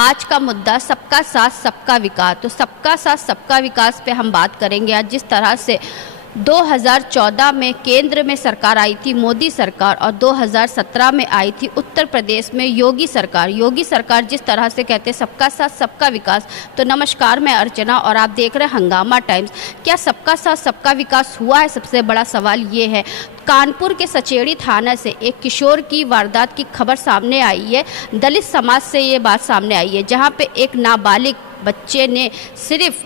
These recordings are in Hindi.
आज का मुद्दा सबका साथ सबका विकास। तो सबका साथ सबका विकास पे हम बात करेंगे। आज जिस तरह से 2014 में केंद्र में सरकार आई थी मोदी सरकार, और 2017 में आई थी उत्तर प्रदेश में योगी सरकार। योगी सरकार जिस तरह से कहते हैं सबका साथ सबका विकास। तो नमस्कार, मैं अर्चना और आप देख रहे हैं हंगामा टाइम्स। क्या सबका साथ सबका विकास हुआ है? सबसे बड़ा सवाल ये है। कानपुर के सचेड़ी थाना से एक किशोर की वारदात की खबर सामने आई है। दलित समाज से ये बात सामने आई है, जहाँ पे एक नाबालिग बच्चे ने सिर्फ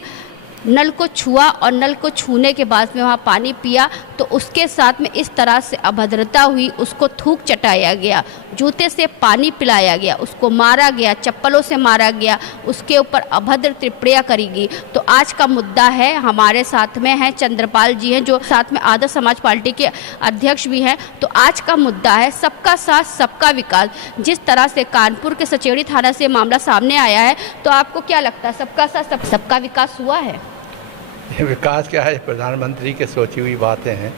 नल को छुआ और नल को छूने के बाद में वहाँ पानी पिया, तो उसके साथ में इस तरह से अभद्रता हुई। उसको थूक चटाया गया, जूते से पानी पिलाया गया, उसको मारा गया, चप्पलों से मारा गया, उसके ऊपर अभद्र टिप्पणियाँ करी गई। तो आज का मुद्दा है, हमारे साथ में हैं चंद्रपाल जी हैं जो साथ में आदर्श समाज पार्टी के अध्यक्ष भी हैं। तो आज का मुद्दा है सबका साथ सबका विकास। जिस तरह से कानपुर के सचेड़ी थाना से मामला सामने आया है, तो आपको क्या लगता है सबका साथ सबका विकास हुआ है? ये विकास क्या है? प्रधानमंत्री के सोची हुई बातें हैं।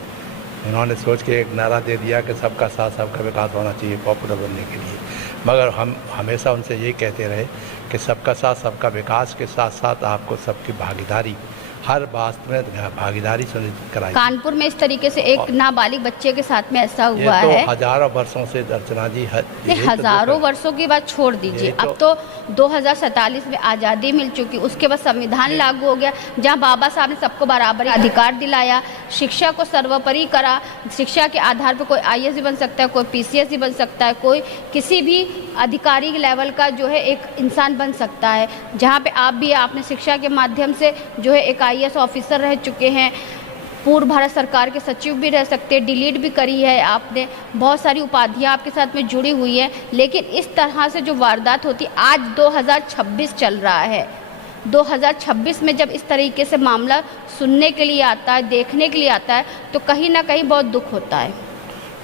उन्होंने सोच के एक नारा दे दिया कि सबका साथ सबका विकास होना चाहिए पॉपुलर बनने के लिए, मगर हम हमेशा उनसे यही कहते रहे कि सबका साथ सबका विकास के साथ साथ आपको सबकी भागीदारी, हर बात में भागीदारी सुनिश्चित कराई। कानपुर में इस तरीके से एक नाबालिग बच्चे के साथ में ऐसा हुआ है। है। हजारों वर्षों से अर्चना जी, हजारों वर्षों की बात छोड़ दीजिए, अब तो 2047 में आज़ादी मिल चुकी, उसके बाद संविधान लागू हो गया, जहां बाबा साहब ने सबको बराबरी अधिकार दिलाया, शिक्षा को सर्वोपरि करा। शिक्षा के आधार पर कोई IAS भी बन सकता है, कोई PCS भी बन सकता है, कोई किसी भी अधिकारी लेवल का जो है एक इंसान बन सकता है। जहाँ पे आप भी, आपने शिक्षा के माध्यम से जो है एक IAS ऑफिसर रह चुके हैं, पूर्व भारत सरकार के सचिव भी रह सकते हैं, डिलीट भी करी है आपने, बहुत सारी उपाधियां आपके साथ में जुड़ी हुई है। लेकिन इस तरह से जो वारदात होती, आज 2026 चल रहा है, 2026 में जब इस तरीके से मामला सुनने के लिए आता है, देखने के लिए आता है, तो कहीं ना कहीं बहुत दुख होता है।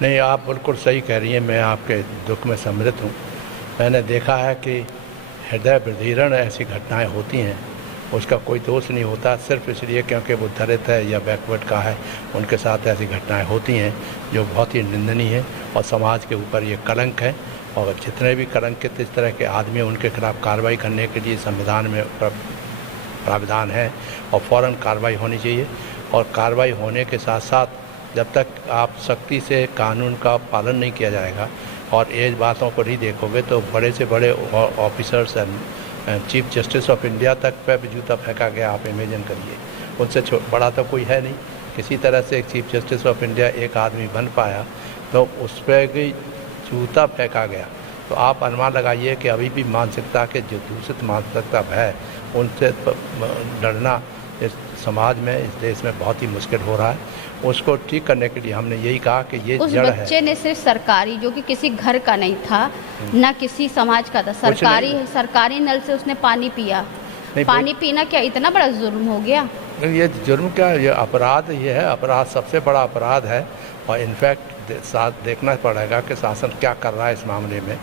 नहीं, आप बिल्कुल सही कह रही हैं, मैं आपके दुख में सम्मिलित हूँ। मैंने देखा है कि हृदय विदीर्ण ऐसी घटनाएं होती हैं, उसका कोई दोष नहीं होता, सिर्फ इसलिए क्योंकि वो दलित है या बैकवर्ड का है, उनके साथ ऐसी घटनाएं होती हैं जो बहुत ही निंदनीय है और समाज के ऊपर ये कलंक है। और जितने भी कलंकित इस तरह के आदमी, उनके खिलाफ कार्रवाई करने के लिए संविधान में प्रावधान है और फ़ौरन कार्रवाई होनी चाहिए। और कार्रवाई होने के साथ साथ जब तक आप सख्ती से कानून का पालन नहीं किया जाएगा और ये बातों को नहीं देखोगे, तो बड़े से बड़े officers and chief justice of India तक पे भी जूता फेंका गया। आप इमेजिन करिए, उनसे बड़ा तो कोई है नहीं। किसी तरह से एक चीफ जस्टिस ऑफ इंडिया एक आदमी बन पाया, तो उस पर भी जूता फेंका गया। तो आप अनुमान लगाइए कि अभी भी मानसिकता के जो दूषित मानसिकता है, उनसे लड़ना इस समाज में, इस देश में बहुत ही मुश्किल हो रहा है। उसको ठीक करने के लिए हमने यही कहा कि ये जड़ है। उस बच्चे ने सिर्फ सरकारी, जो कि किसी घर का नहीं था, ना किसी समाज का था, सरकारी नल से उसने पानी पिया। पानी पीना क्या इतना बड़ा जुर्म हो गया? ये जुर्म क्या, ये अपराध, ये है अपराध, सबसे बड़ा अपराध है। और इनफैक्ट साथ देखना पड़ेगा कि शासन क्या कर रहा है इस मामले में।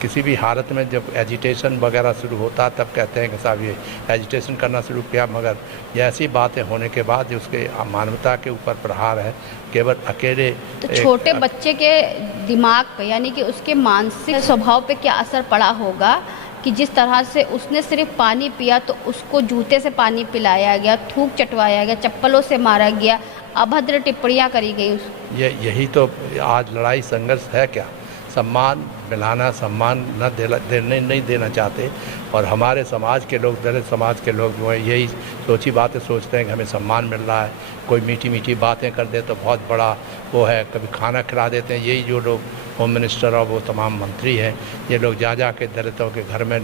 किसी भी हालत में जब एजिटेशन वगैरह शुरू होता, तब कहते हैं कि साहब ये एजिटेशन करना शुरू किया, मगर ये ऐसी बातें होने के बाद जो उसके मानवता के ऊपर प्रहार है, केवल अकेले। तो छोटे बच्चे के दिमाग पे, यानी कि उसके मानसिक स्वभाव पे क्या असर पड़ा होगा कि जिस तरह से उसने सिर्फ पानी पिया तो उसको जूते से पानी पिलाया गया, थूक चटवाया गया, चप्पलों से मारा गया, अभद्र टिप्पणियाँ करी गई। यही तो आज लड़ाई संघर्ष है। क्या सम्मान मिलाना, सम्मान नहीं देना चाहते। और हमारे समाज के लोग, दलित समाज के लोग जो है, यही सोची बातें सोचते हैं कि हमें सम्मान मिल रहा है। कोई मीठी मीठी बातें कर दे तो बहुत बड़ा वो है, कभी खाना खिला देते हैं। यही जो लोग होम मिनिस्टर और वो तमाम मंत्री हैं, ये लोग जा के दलितों के घर में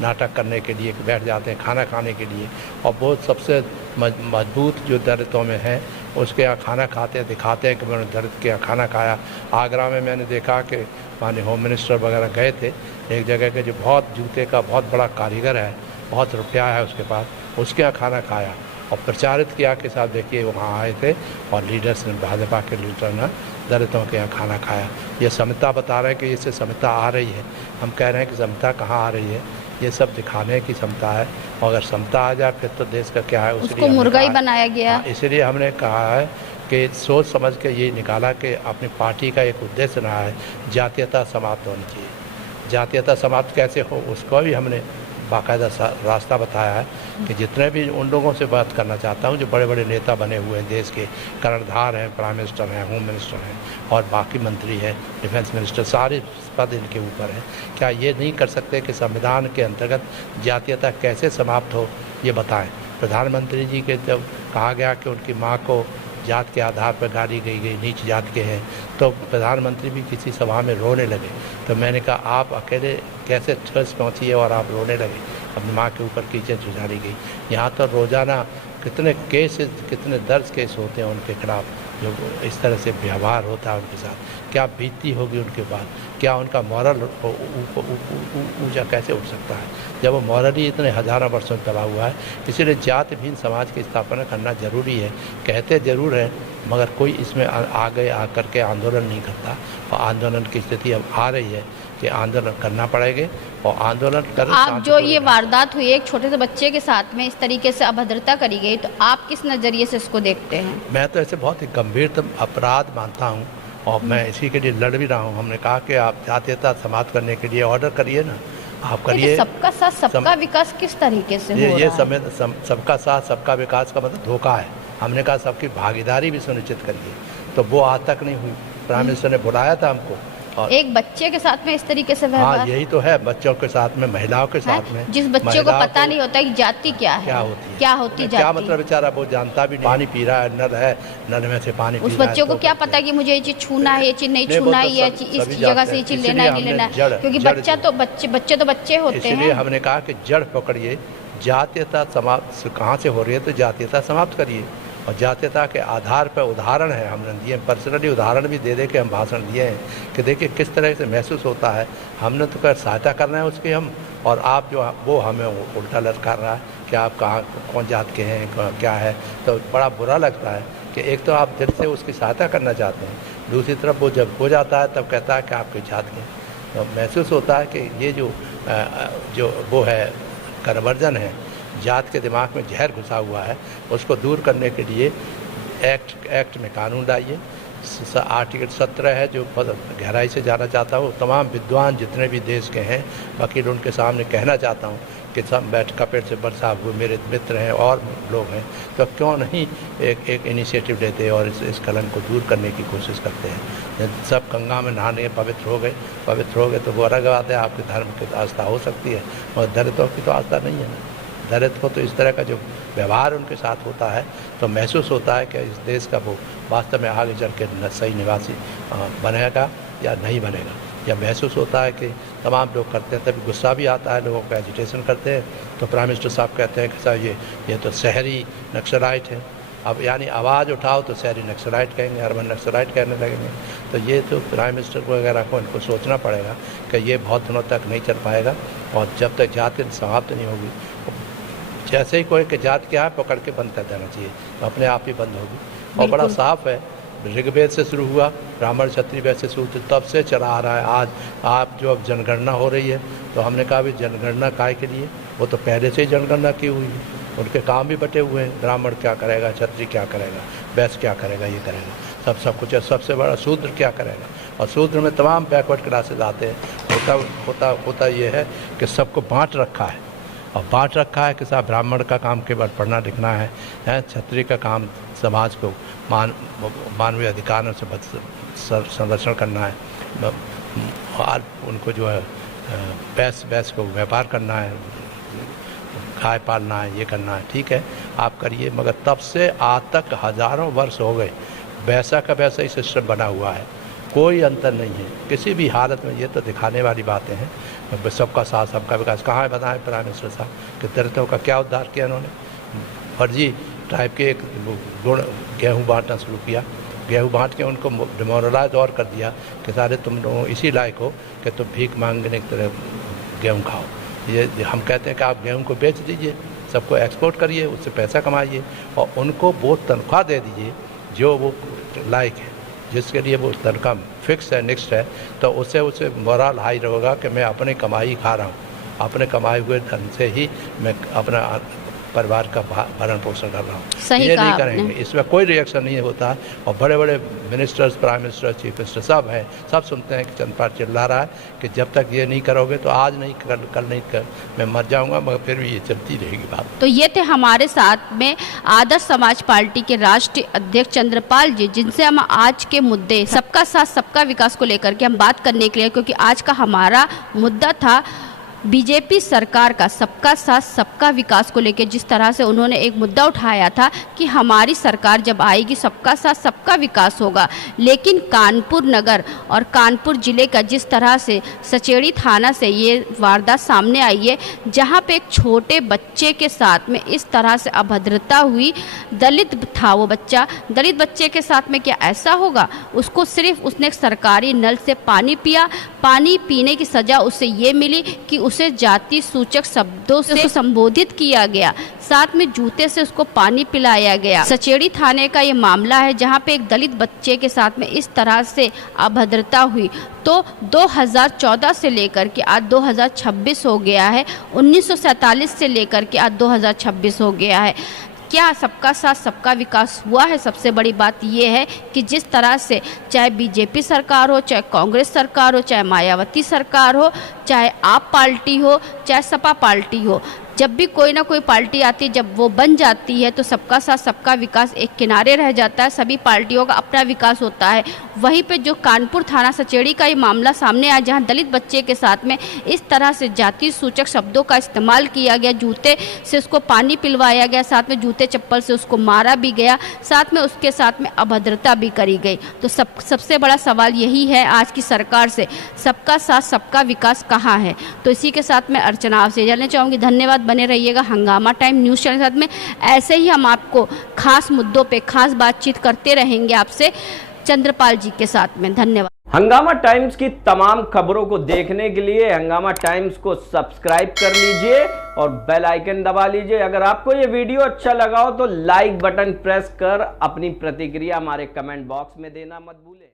नाटक करने के लिए बैठ जाते हैं, खाना खाने के लिए। और बहुत सबसे मजबूत जो दलितों में है, उसके यहाँ खाना खाते हैं, दिखाते हैं कि मैंने दलित के यहाँ खाना खाया। आगरा में मैंने देखा कि माननीय होम मिनिस्टर वगैरह गए थे एक जगह के, जो बहुत जूते का बहुत बड़ा कारीगर है, बहुत रुपया है उसके पास, उसके यहाँ खाना खाया और प्रचारित किया कि साहब देखिए वहाँ आए थे और लीडर्स ने, भाजपा के लीडर ने दलितों के यहाँ खाना खाया। ये समता बता रहे हैं कि इससे समता आ रही है। हम कह रहे हैं कि समता कहाँ आ रही है, ये सब दिखाने की क्षमता है। और अगर क्षमता आ जाए फिर तो देश का क्या है, उसको मुर्गा ही बनाया गया। इसलिए हमने कहा है कि सोच समझ के ये निकाला कि अपनी पार्टी का एक उद्देश्य रहा है, जातीयता समाप्त होनी चाहिए। जातीयता समाप्त कैसे हो उसको भी हमने बाकायदा रास्ता बताया है कि जितने भी उन लोगों से बात करना चाहता हूँ जो बड़े बड़े नेता बने हुए हैं देश के, कर्णधार हैं, प्राइम मिनिस्टर हैं, होम मिनिस्टर हैं और बाकी मंत्री हैं, डिफेंस मिनिस्टर, सारे पद इनके ऊपर हैं। क्या ये नहीं कर सकते कि संविधान के अंतर्गत जातीयता कैसे समाप्त हो ये बताएं। प्रधानमंत्री जी के जब कहा गया कि उनकी माँ को जात के आधार पर गाली गई नीच जात के हैं, तो प्रधानमंत्री भी किसी सभा में रोने लगे। तो मैंने कहा आप अकेले कैसे ठेस पहुँची है और आप रोने लगे, अपनी माँ के ऊपर कीचड़ उछाली गई। यहाँ तो रोज़ाना कितने केसेस, कितने दर्ज केस होते हैं उनके खिलाफ, जो इस तरह से व्यवहार होता है उनके साथ। क्या बीतती होगी उनके बाद, क्या उनका मॉरल ऊंचा कैसे उठ सकता है जब वो मॉरली इतने हज़ारों वर्षों चला हुआ है। इसीलिए जाति भिन्न समाज की स्थापना करना ज़रूरी है। कहते ज़रूर हैं मगर कोई इसमें आगे आकर के आंदोलन नहीं करता, और आंदोलन की स्थिति अब आ रही है कि आंदोलन करना पड़ेगा और आंदोलन कर। आप जो ये वारदात हुई एक छोटे से बच्चे के साथ में इस तरीके से अभद्रता करी गई, तो आप किस नज़रिए से इसको देखते हैं? मैं तो ऐसे बहुत ही गंभीरतम अपराध मानता हूँ और मैं इसी के लिए लड़ भी रहा हूँ। हमने कहा कि आप जातीयता समाप्त करने के लिए ऑर्डर करिए ना, आप करिए। सबका साथ सबका विकास किस तरीके से हो रहा है? सबका साथ सबका विकास का मतलब धोखा है। हमने कहा सबकी भागीदारी भी सुनिश्चित करिए, तो वो आज तक नहीं हुई। प्राइम मिनिस्टर ने बुलाया था हमको, और एक बच्चे के साथ में इस तरीके से व्यवहार। हाँ, यही तो है, बच्चों के साथ में, महिलाओं के साथ में। जिस बच्चे को पता नहीं होता कि जाति क्या है, क्या होती क्या मतलब बेचारा वो जानता भी नहीं। पानी पी रहा है, नल है, नल में से पानी उस बच्चे को क्या पता कि मुझे ये चीज छूना है, ये चीज नहीं छूना है, ये इस जगह से ये चीज लेना है नहीं लेना है, क्योंकि बच्चे तो बच्चे होते हैं। इसलिए हमने कहा कि जड़ पकड़िए, जातीयता समाप्त कहाँ से हो रही है तो जातीयता समाप्त करिए। और जातीयता के आधार पर उदाहरण है हमने दिए, पर्सनली उदाहरण भी दे के हम भाषण दिए हैं कि देखिए किस तरह से महसूस होता है। हमने तो कर सहायता करना है उसकी हम, और आप जो वो हमें उल्टा लटकार रहा है कि आप कहाँ कौन जात के हैं, क्या है। तो बड़ा बुरा लगता है कि एक तो आप दिल से उसकी सहायता करना चाहते हैं, दूसरी तरफ वो जब हो जाता है तब कहता है कि आपकी जात के। तो महसूस होता है कि ये जो वो है कन्वर्जन है, जात के दिमाग में जहर घुसा हुआ है, उसको दूर करने के लिए एक्ट में कानून लाइए। आर्टिकल 17 है जो गहराई से जाना चाहता हूँ। तमाम विद्वान जितने भी देश के हैं वकील, उनके सामने कहना चाहता हूँ कि सब कपेट से बरसा हुए मेरे मित्र हैं और लोग हैं, तो क्यों नहीं एक इनिशिएटिव लेते और इस कलंक को दूर करने की कोशिश करते हैं। सब गंगा में नहाने पवित्र हो गए तो वो अलग बात है, आपके धर्म की आस्था हो सकती है और दलितों की तो आस्था नहीं है। दलित को तो इस तरह का जो व्यवहार उनके साथ होता है तो महसूस होता है कि इस देश का वो वास्तव में आगे चल के सही निवासी बनेगा या नहीं बनेगा, या महसूस होता है कि तमाम लोग करते हैं। तभी गुस्सा भी आता है, लोगों को एजिटेशन करते हैं। तो प्राइम मिनिस्टर साहब कहते हैं कि साहब ये तो शहरी नक्सलाइट है। अब यानी आवाज़ उठाओ तो शहरी नक्सलाइट कहेंगे, अर्बन नक्सलाइट कहने लगेंगे। तो ये तो प्राइम मिनिस्टर वगैरह को इनको सोचना पड़ेगा कि ये बहुत दिनों तक नहीं चल पाएगा, और जब तक जाति समाप्त नहीं होगी, जैसे ही कोई के जात क्या है पकड़ के बंद कर देना चाहिए, तो अपने आप ही बंद होगी। और बड़ा साफ है, ऋग्वेद से शुरू हुआ, ब्राह्मण क्षत्रिय वैद से शुरू, तब से चला आ रहा है। आज आप जो अब जनगणना हो रही है, तो हमने कहा भी जनगणना काय के लिए, वो तो पहले से ही जनगणना की हुई है, उनके काम भी बटे हुए हैं। ब्राह्मण क्या करेगा, क्षत्रिय क्या करेगा, वैश्य क्या करेगा, ये करेगा सब कुछ है। सबसे बड़ा शूद्र क्या करेगा, और शूद्र में तमाम बैकवर्ड क्लासेस आते हैं। होता ये है कि सबको बांट रखा है, और बांट रखा है कि साहब ब्राह्मण का काम केवल पढ़ना लिखना है, क्षत्रिय का काम समाज को मानवीय अधिकारों से संरक्षण करना है, और उनको जो है भैंस को व्यापार करना है, गाय पालना है, ये करना है। ठीक है, आप करिए, मगर तब से आज तक हज़ारों वर्ष हो गए, वैसा का वैसा ही सिस्टम बना हुआ है, कोई अंतर नहीं है किसी भी हालत में। ये तो दिखाने वाली बातें हैं। सबका साथ सबका विकास कहाँ है बताएं प्राइम मिनिस्टर साहब कि दलितों का क्या उद्धार किया उन्होंने? फर्जी टाइप के एक गुण गेहूँ बांटना शुरू किया, गेहूँ बांट के उनको डिमोरलाइज और कर दिया कि सारे तुम लोग इसी लायक हो कि तुम भीख मांगने की तरह गेहूँ खाओ। ये हम कहते हैं कि आप गेहूँ को बेच दीजिए, सबको एक्सपोर्ट करिए, उससे पैसा कमाइए, और उनको वो तनख्वाह दे दीजिए जो वो लायक है, जिसके लिए वो तनख्वाह फिक्स है, नेक्स्ट है। तो उससे मोरल हाई रहेगा कि मैं अपनी कमाई खा रहा हूँ, अपने कमाए हुए धन से ही मैं अपना परिवार का भरण पोषण कर रहा हूँ। सही ये कहा नहीं आपने। करेंगे, इसमें कोई रिएक्शन नहीं होता। और बड़े बड़े ministers, prime minister, chief minister सब हैं, सब सुनते हैं कि चंद्रपाल चिल्ला रहा है कि जब तक ये नहीं करोगे तो आज नहीं कल नहीं मैं मर जाऊंगा, मगर फिर भी ये चलती रहेगी बात। तो ये थे हमारे साथ में आदर्श समाज पार्टी के राष्ट्रीय अध्यक्ष चंद्रपाल जी, जिनसे हम आज के मुद्दे सबका साथ सबका विकास को लेकर के हम बात करने के लिए, क्योंकि आज का हमारा मुद्दा था बीजेपी सरकार का सबका साथ सबका विकास को लेकर। जिस तरह से उन्होंने एक मुद्दा उठाया था कि हमारी सरकार जब आएगी सबका साथ सबका विकास होगा, लेकिन कानपुर नगर और कानपुर जिले का जिस तरह से सचेड़ी थाना से ये वारदात सामने आई है, जहां पे एक छोटे बच्चे के साथ में इस तरह से अभद्रता हुई। दलित था वो बच्चा, दलित बच्चे के साथ में क्या ऐसा होगा? उसको सिर्फ उसने एक सरकारी नल से पानी पिया, पानी पीने की सजा उसे ये मिली कि उसे जाति सूचक शब्दों से उसको संबोधित किया गया, साथ में जूते से उसको पानी पिलाया गया। सचेड़ी थाने का ये मामला है, जहां पे एक दलित बच्चे के साथ में इस तरह से अभद्रता हुई। तो 2014 से लेकर के आज 2026 हो गया है, 1947 से लेकर के आज 2026 हो गया है। क्या सबका साथ सबका विकास हुआ है? सबसे बड़ी बात यह है कि जिस तरह से चाहे बीजेपी सरकार हो, चाहे कांग्रेस सरकार हो, चाहे मायावती सरकार हो, चाहे आप पार्टी हो, चाहे सपा पार्टी हो, जब भी कोई ना कोई पार्टी आती है, जब वो बन जाती है तो सबका साथ सबका विकास एक किनारे रह जाता है, सभी पार्टियों का अपना विकास होता है। वहीं पे जो कानपुर थाना सचेड़ी का ये मामला सामने आया, जहां दलित बच्चे के साथ में इस तरह से जाति सूचक शब्दों का इस्तेमाल किया गया, जूते से उसको पानी पिलवाया गया, साथ में जूते चप्पल से उसको मारा भी गया, साथ में उसके साथ में अभद्रता भी करी गई। तो सबसे बड़ा सवाल यही है आज की सरकार से, सबका साथ सबका विकास कहाँ है? तो इसी के साथ मैं अर्चना आपसे जानना चाहूँगी। धन्यवाद, बने रहिएगा हंगामा टाइम न्यूज़ चैनल के साथ में। ऐसे ही हम आपको खास मुद्दों पे खास बातचीत करते रहेंगे आपसे चंद्रपाल जी के साथ में। धन्यवाद। हंगामा टाइम्स की तमाम खबरों को देखने के लिए हंगामा टाइम्स को सब्सक्राइब कर लीजिए और बेल आइकन दबा लीजिए। अगर आपको ये वीडियो अच्छा लगा हो तो लाइक बटन प्रेस कर अपनी प्रतिक्रिया हमारे कमेंट बॉक्स में देना मत भूलें।